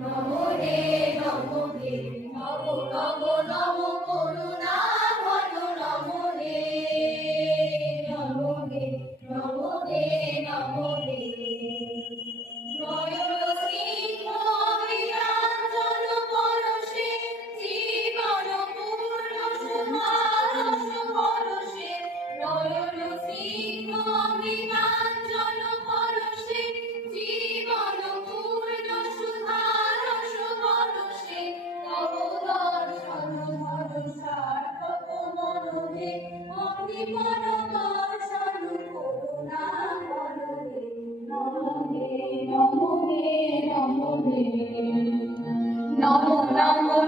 নমো হে নমো হে নমো নমো নমো করুণা ঘন নমো হে নমো হে নমো হে নমো হে নয়ন সিংহ বিরাঞ্জন পরশে জীবন পূর্ণ সুভারস পরশে নয়ন সিংহ বিরাঞ্জন পরশে জীবন পূর্ণ সুধারস পরশে তব দর্শন মন সার্থক মনোহে অগ্নিপন দর্শন করুণা মনোহে নমো হে নমো হে নমো হে নমো নমো